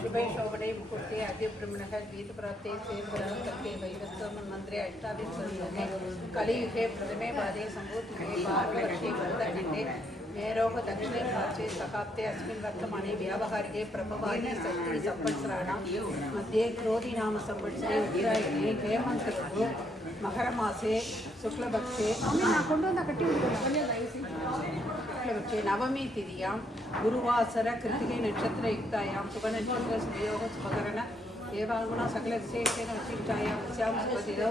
शुभे शोभने मुहूर्ते अद्य ब्रह्मणः गीतप्राप्ते सेन्द्रके वैवस्वमन्मन्त्रे अष्टादशे कलियुगे प्रथमे पादे सम्भूते भारतवर्षे भरतखण्डे मेरोः दक्षिणे प्राचे सकाप्ते अस्मिन् वर्तमाने व्यावहारिके प्रभवानि षष्ठी संवत्सराणां मध्ये क्रोधिनाम संवत्सरे उत्तरायणे हेमन्त ऋतु मकरमासे शुक्लपक्षे शुक्लपक्षे नवमी तिथियां गुरुवासर कृतिके नक्षत्रयुक्तायां शुभनक्षत्रयोः शुभकरण देवांगुण सकलविशेषेण विशिष्टायां स्यां सुपतिदौ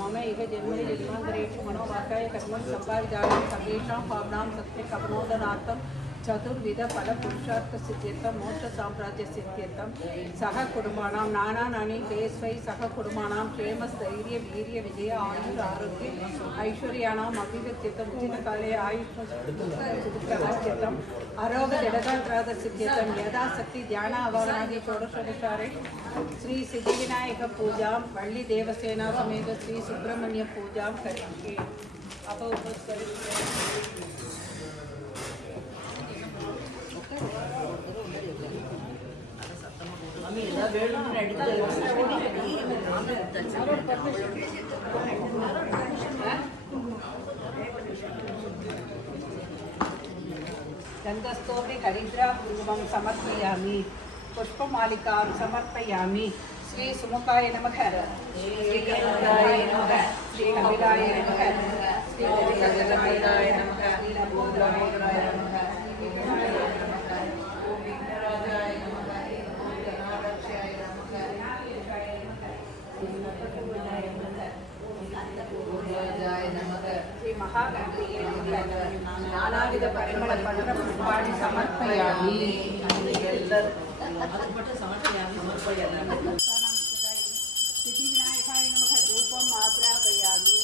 मम इह जन्मनि जन्मान्तरेषु मनोवाकाय कर्मणि सम्पादितानां सर्वेषां पावनां सत्यकवनोदनार्थं चतुर्विध फलपुरुषार्थसिद्ध्यर्थं मोक्षसाम्राज्यसिद्ध्यर्थं सह कुटुम्बानां नानानानि केस्वै सह कुटुम्बानां क्षेमस्थैर्य वीर्य विजय आयुर आरोग्य ऐश्वर्याणाम् अभिवृद्ध्यर्थम् उचितकाले आयुष्यसिद्ध्यर्थम् आरोग्यजडगात्रादसिद्ध्यर्थं यथाशक्ति ध्यान अवाहनादि षोडशोपचारे श्री सिद्धिविनायक पूजां वल्ली देवसेना समेत श्री सुब्रह्मण्य पूजां करिष्ये गन्धस्तोपि हरिद्रापूर्वं समर्पयामि पुष्पमालिकां समर्पयामि श्री सुमुखाय नमः श्री गणपताय नमः श्री कपिलाय नमः श्री गणपताय नमः श्री लंबोदराय नमः श्री महागणपतये नमः नानाविध परिमल पठन पुष्पाणि समर्पयामि सिद्धिविनायकाय नमः धूपम् आग्रापयामि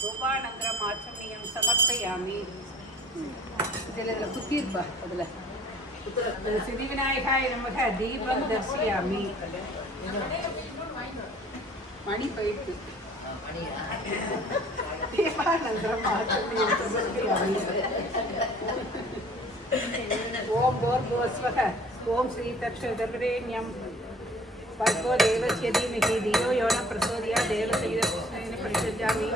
धूपानन्तरम् आचमनीयं समर्पयामि कुत्तीर्पा सिद्धिविनायकाय नमः दीपं दर्शयामि मणि पैट्टु दीपानन्तरम् आचमनीयं समर्पयामि ओम भूर्भुवस्वः ओम श्री तत्सवितुर्वरेण्यं भर्गो देवस्य धीमहि धियो यो न प्रचोदयात् देवसहितं परिषज्यामि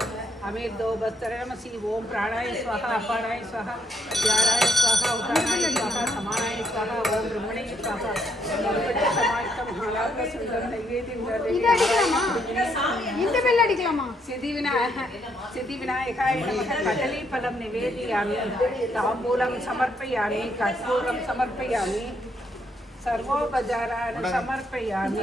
अमेर्दो बस्तरमसि ओम प्राणाय स्वाहा अपानाय स्वाहा ज्ञानाय स्वाहा उदानाय स्वाहा समानाय स्वाहा ओम ब्रह्मणे स्वाहा समाहितं हालाक सुंदर नैवेद्यं सिद्धिविनायकाय नमः कदलीफलं निवेदयामि ताम्बूलं समर्पयामि कर्पूरं समर्पयामि सर्वोपचारान् समर्पयामि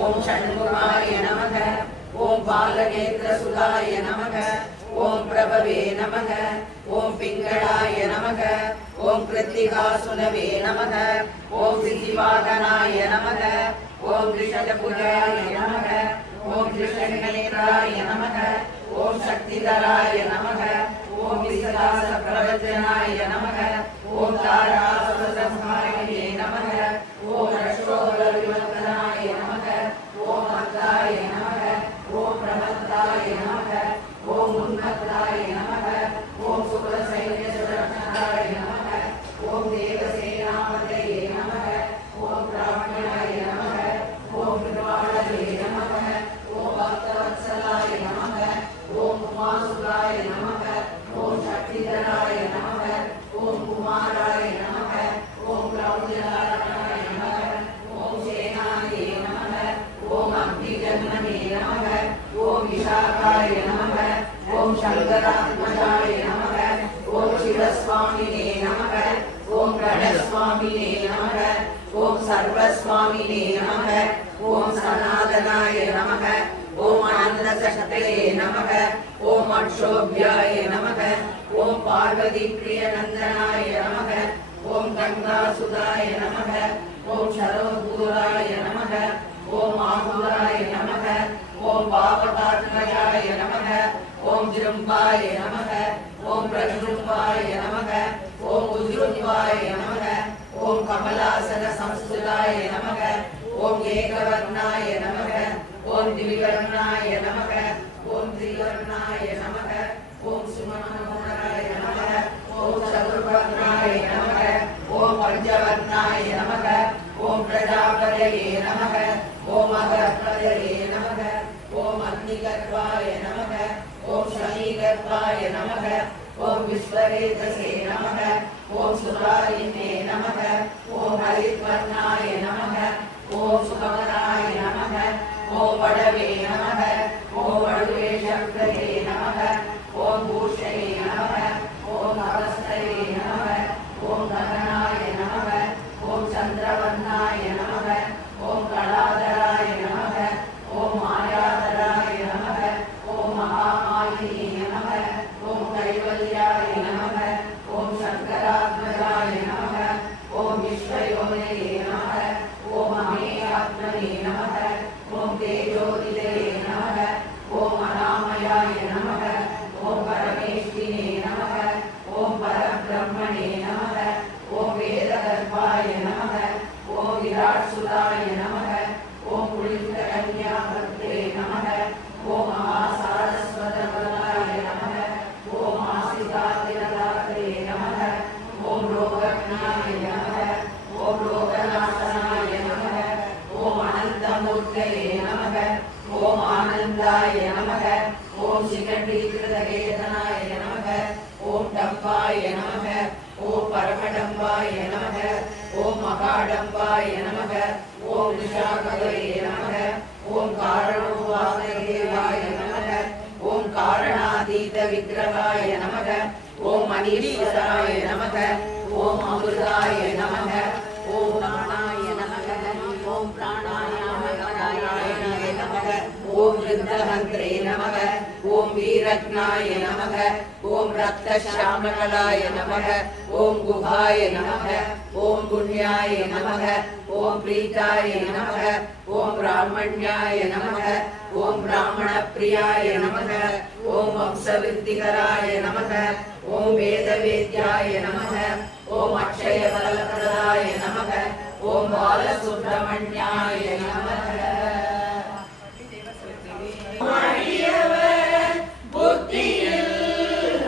ओम षण्मुखाय नमः ओम बालनेत्रसुधाय नमः ओम प्रभवे नमः ओम पिंगळाय नमः ओम कृत्तिकासुनवे नमः ओम सिद्धिवाहनाय नमः ओम वृषभभुजाय नमः ओम कृष्णनेत्राय नमः ओम शक्तिधराय नमः ओम विसदासप्रवचनाय नमः ओम तारासुरसंहारिणे नमः ओम रक्षोबलविवर्तनाय नमः ओम मद्दाय नमः ओम प्रमत्ताय नमः ओम उन्मत्ताय नमः ओम सुरसैन्यसुरक्षणाय नमः ओम देवसेनापतये नमः ओम ब्राह्मणाय नमः ओम कृपालये नमः ओम भक्तवत्सलाय नमः ओम उमासुराय नमः ओम शक्तिधराय नमः ओम कुमाराय नमः ओम ग्रौञ्जनारायणाय नमः ओम सेना நமக. ஓம் ஆனந்த சக்தியே நமக. ஓம் அக்ஷோபியாய நமக. ஓம் பார்வதி பிரிய நந்தனாய நமக. ஓம் கங்கா சுதாய நமக. ஓம் சரோபூராய நமக. ஓம் ஆகுராய நமக. ஓம் பாவகாத்மஜாய நமக. ஓம் ஜிரும்பாய நமக. ஓம் பிரஜும்பாய நமக. ஓம் உஜ்ரும்பாய நமக. ஓம் கமலாசன சம்ஸ்துதாய நமக. ஓம் ஏகவர்ணாய நமக. ஓம் திவிவர்ணாய நமக. ஓம் திரிவர்ணாய நமக. ஓம் சுமனோகராய நமக. ஓம் சதுர்வர்ணாய நமக. ஓம் பஞ்சவர்ணாய நமக. ஓம் பிரஜாபதயே நமக. ஓம் அகர்பதயே நமக. ஓம் அக்னிகர்வாய நமக. ஓம் சமீகர்வாய நமக. ஓம் விஸ்வரேதசே நமக. ஓம் சுதாரிணே நமக. ஓம் ஹரித்வர்ணாய நமக. ஓம் சுகவராய நமக. ஓம் வடவே நமக. ஓம் வடுவே சக்ரே நமக. ஓம் பூஷயே நமக. ஓம் அவஸ்தயே நமக. ஓம் ககனாய நமக. ஓம் சந்திரவர்ணாய நமக. ஓம் கலாதராய நமக. ஓம் மாயாதராய நமக. ஓம் மகாமாயினே நமக. ஓம் கைவல்யாய நமக. ஓம் சங்கராத்மஜாய நமக. ஓம் விஸ்வயோனயே நமக. ஓம் அமேயாத்மனே நமக. ஓம் தேஜோதிதே நமக. ஓம் அனாமயாய நமக. ஓம் பரமேஷ்டினே நமக. ஓம் பரபிரம்மணே நமக. ஓம் வேதகர்பாய நமக. ஓம் விராட் சுதாய நமக. ஓம் புலிந்த கன்யாபத்ரே நமக. ஓம் மகாசாரஸ்வதபதாய நமக. ஓம் ஆசிதாதிரதாத்ரே நமக. ஓம் ரோகக்னாய நமக. ஓம் ரோகநாசனாய நமக. ஓம் அனந்தமூர்த்தயே நமக. ஓம் ஆனந்தாய நமக. ஓம் சிகண்டீகிருதகேதனாய நமக. ஓம் டம்பாய நமக. ஓம் பரமடம்பாய நமக. ஓம் மகாடம்பாய நமக. ஓம் விஷாகதயே நமக. ஓம் காரணோபாதேவாய நமக. ஓம் காரணாதீத விக்கிரகாய நமக. ஓம் மணீஸ்வராய நமக. ஓம் அமிர்தாய நமக. ஓம் பிராணாய நமக. ஓம் பிராணாயாமகாய நமக. ஓம் ருத்ரஹந்திரே நமக. ஓம் வீரக்னாய நமக. ஓம் ரக்தசாமகலாய நமக. ஓம் குஹாய நமக. ஓம் புண்ணியாய நமக. ஓம் பிரீதாய நமக. ஓம் பிராமண்யாய நமக. ஓம் பிராமண பிரியாய நமக. ஓம் வம்சவிருத்திகராய நமக. ஓம் வேதவேத்யாய நமக. ஓம் அக்ஷய பலபிரதாய நமக. ஓம் பாலசுப்ரமணியாய நமக. புத்தியில்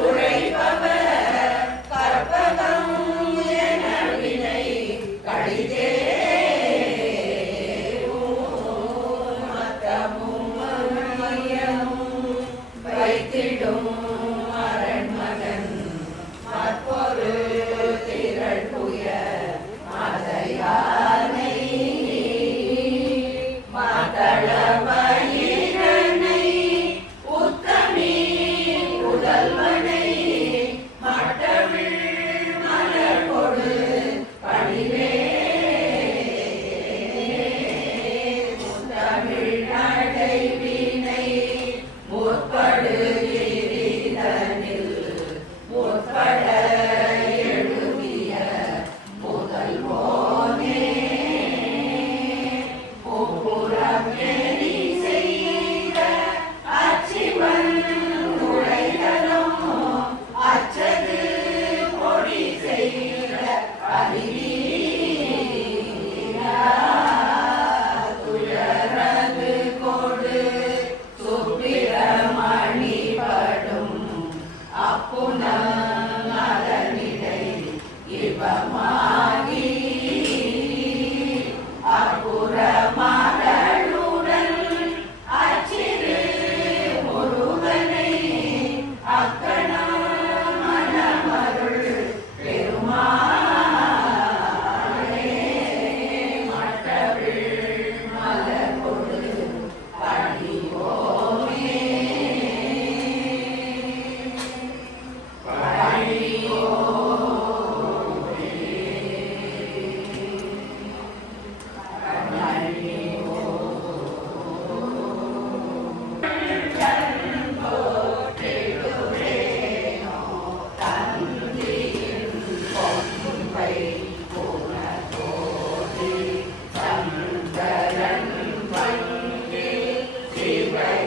உழைப்பவர் கற்பகம் என வினை கடிதே மத்தமும் வைத்திடும் அரண்மகன் மற்பொரு திரள் புய மதையானை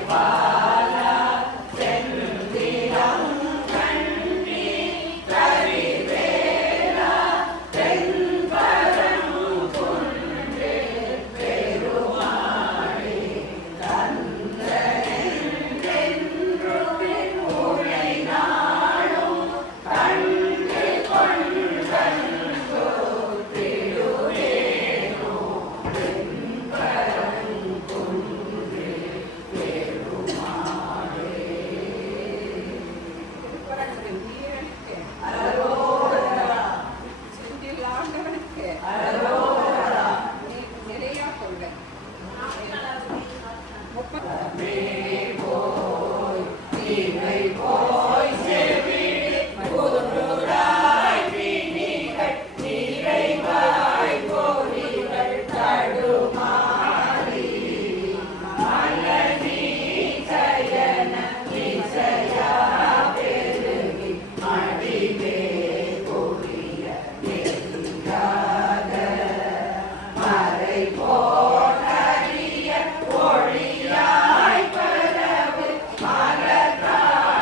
பாலா செந்திலம் கண்ணி கரிவேலா தென்பரம் குன்று பெருமாளே தந்தென்றென்றுமே உனை நாளும் கண்டு கொண்டோ திருவேனோ தென்பரம் குன்று பெருமாளே திருப்பரங்குன்றம் வீரனுக்கு அரோகரா செந்தில் ஆண்டவனுக்கு அரோகரா நிறையா கொள்க தீமை போய் செவிடு புதுராய் பிணிகள் நிறைவாய் கோரிகள் தடுமாறி மலனி சயன இசையா பெருகி மடிவே பொறிய நெருங்காத மறை போடறிய ஒளியாய் பரவு மலர்காய்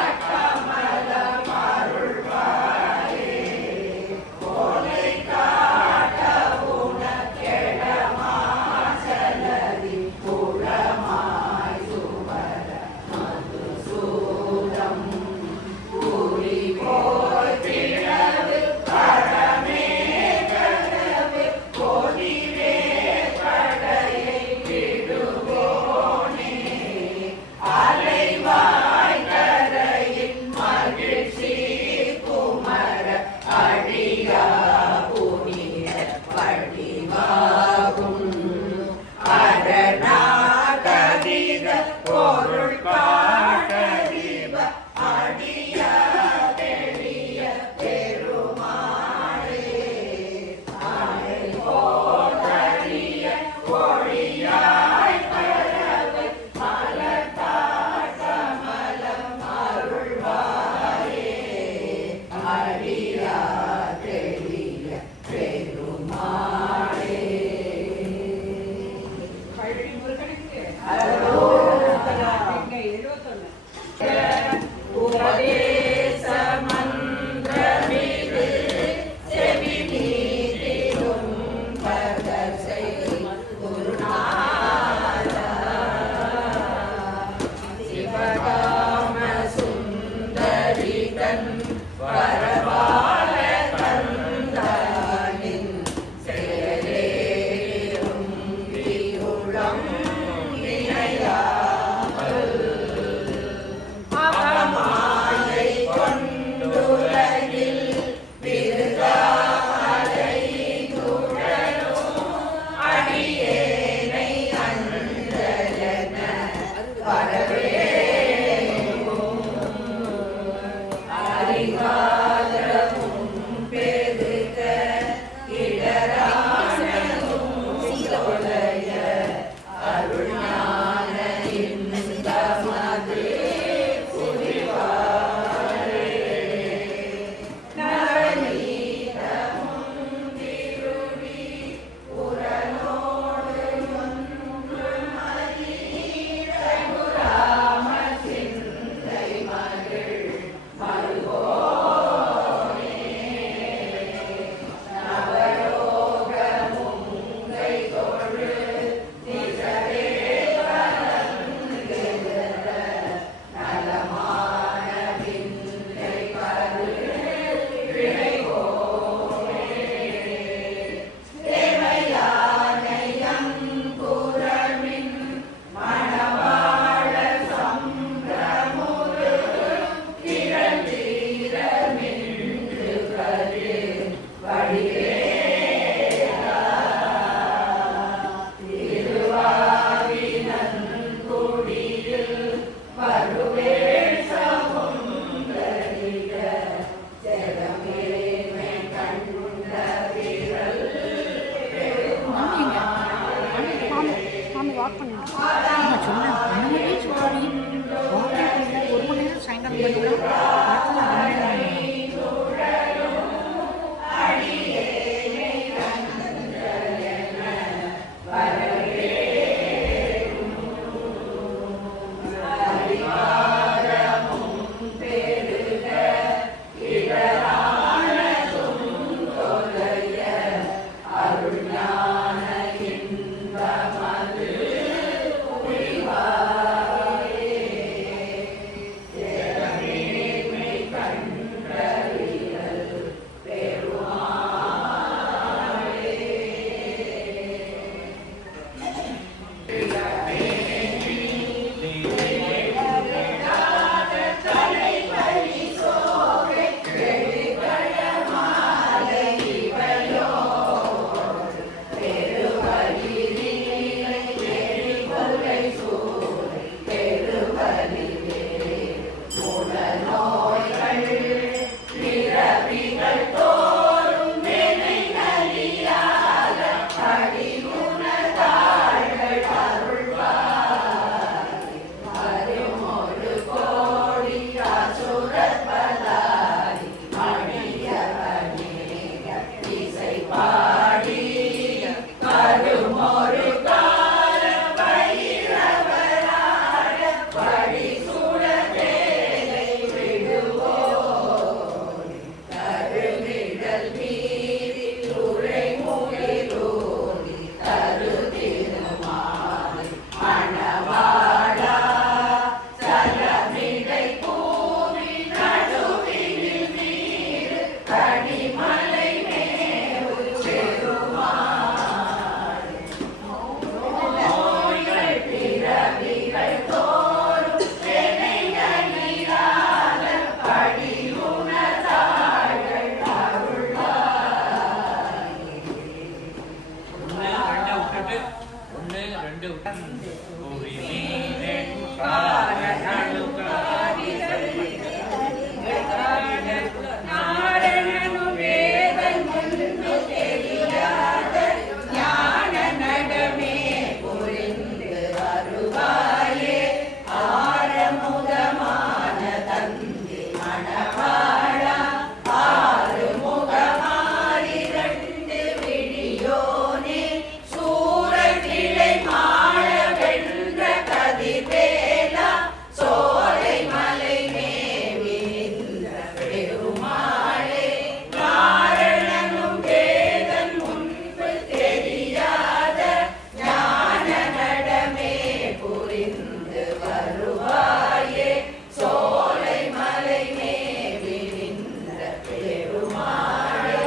வருவாயே சோலை மலை மேவி நின்ற பெருமாளே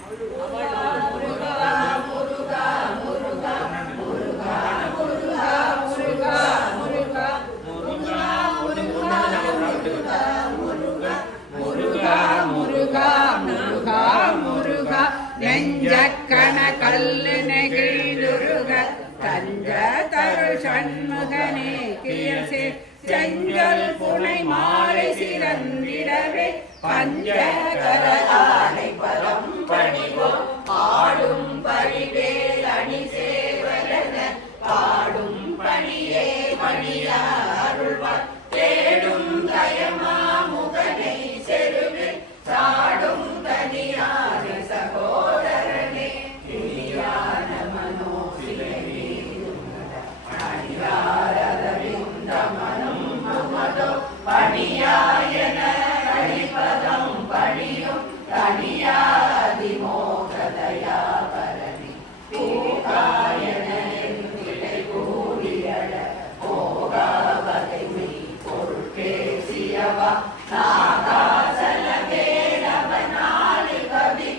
முருகா முருகா முருகா முருகா முருகா முருகா முருகா முருகா முருகா முருகா முருகா நெஞ்சக்கண கல்லு நெகிழுருக தஞ்ச தரு சண்முகனே கியசே செஞ்சல் புனை மாலை சிறந்திடவே பஞ்சகர ஆடை பதம் பணிவோம் ஆடும் பரிவேல் அணி சேவலன பாடும் பணியே பணியா அருள்வார் தேடும் தயமா முகனை செருவில் சாடும் தனியாரை சகோதரனே இனியான மனோசிலை அணியாரவிந்த மனம் முகதோ பணியாயன அணிபதம் பணியும் தனியாதி மோகதயா பரணி பூகாயன நிலை கூடியட போகாவதை மீ பொருள் பேசியவா நாகாசல வேடவனாலி கவி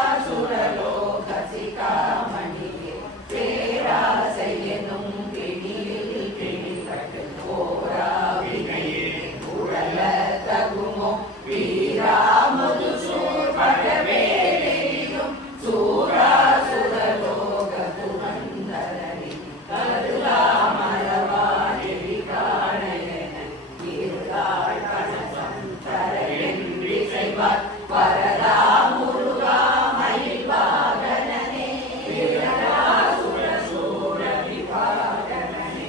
யாகாசுரலோக சிகாமணியே பேராசையனும் பிணியில் பிணிப்பட்டு போராவினையே உடல தகுமோ வீராமுது சூழ்படவேலையிலும் சூராசுரலோக புகந்தரணி கருளாமரவாழி காணையன இருளாள் கணசம் தரையன்றி செய்வார் வரதா முருகா மயில் வாகனனே வீரராசுர சூர விபாகனனே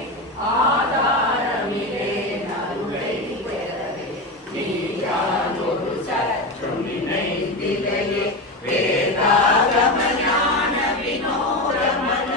ஆதாரமிலே நருளை பெறவே நீயானொரு சற்றும் நினைந்திலையே வேதாகம ஞான வினோதமன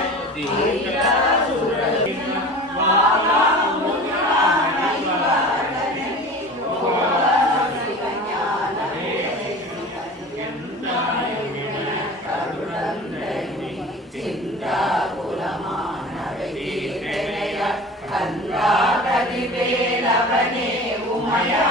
வேலவனே உமையா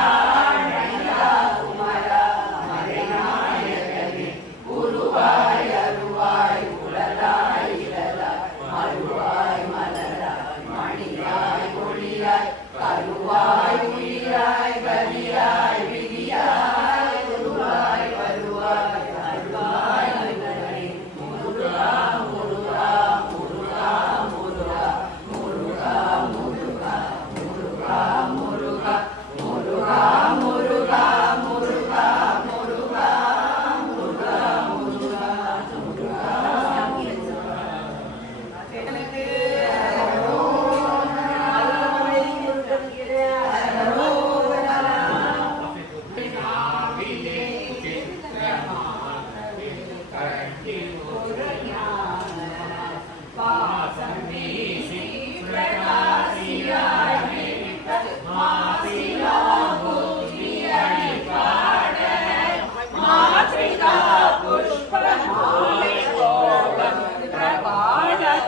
உமரா மறைநாயகனே உருவாய் அருவாய் உலலாய் இலலாய் மறுவாய் மலராய் மணியாய் ஒளியாய் கருவாய் உயிராய் கலியாய் விதியாய் உருவாய் வருவாய் அருவாய் அருளே முருகா முருகா முருகா முருகா முருகா முருகா முருகா முருகா முருகா முருகா முருகா முருகா முருகா முருகா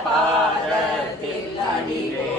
பாதத்தில் அடிவே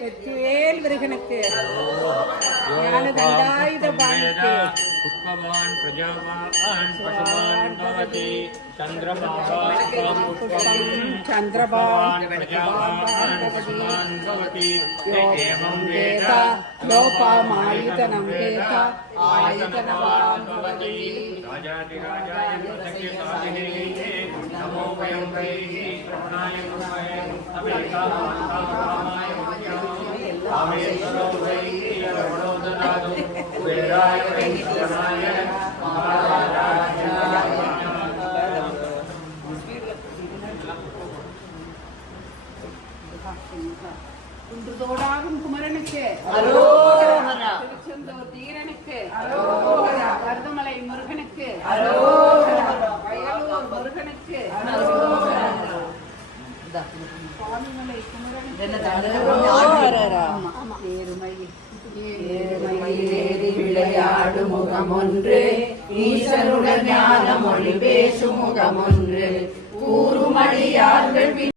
வெற்றிவேல் முருகனுக்கு ஞானதண்டாயுத பாணிக்கு पुष्पवान् प्रजावान् पशुवान् भवति चन्द्रभागान् पुष्पं चन्द्रभान् प्रजावान् पशुवान् भवति एवं वेद लोपामायुतनं वेद आयुतनवान् भवति राजाधिराजाय प्रत्यक्षसाधिने नमो वयं वैः श्रवणाय कृष्णाय अमेकामाय रामेश्वरो वैः रमणोदरादो वेदाय वैः श्रवणाय महाराजाय குன்றுதோடாகும் குமரனுக்கு திருச்செந்தூர் தீரனுக்கு கருதமலை முருகனுக்கு வயலூர் முருகனுக்கு சுவாமிமலை ஏறி விளையாடு முகமொன்று ஈசனுடன் ஞான மொழி பேசும் முகமொன்று கூறுமடியார்கள்